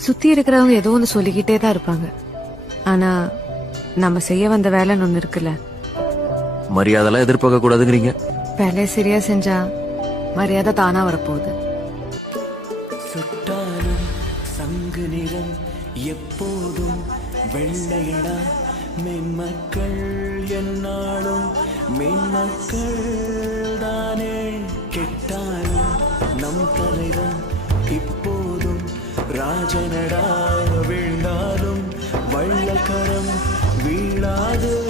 சுத்தி இருக்கிறவங்க ஏதோ ஒன்று சொல்லிக்கிட்டே தான் இருப்பாங்க. ஆனா நம்ம செய்ய வந்த வேலைன்னு ஒண்ணு இருக்குல்ல. மரியாதைலாம் எதிர்பார்க்க கூடாதுங்கிறீங்க. வேலையை சரியா செஞ்சா மரியாதை தானா வரப்போகுது. சுட்டாலும் சங்கு நிறம் எப்போதும் வெள்ளையடா. மென்மக்கள் என்னாலும் மென்மக்கள் தானே. கெட்டாலும் நம் தலைவன் இப்போதும் ராஜனடா. வீழ்ந்தாலும் வள்ளக்கரம் வீழாது.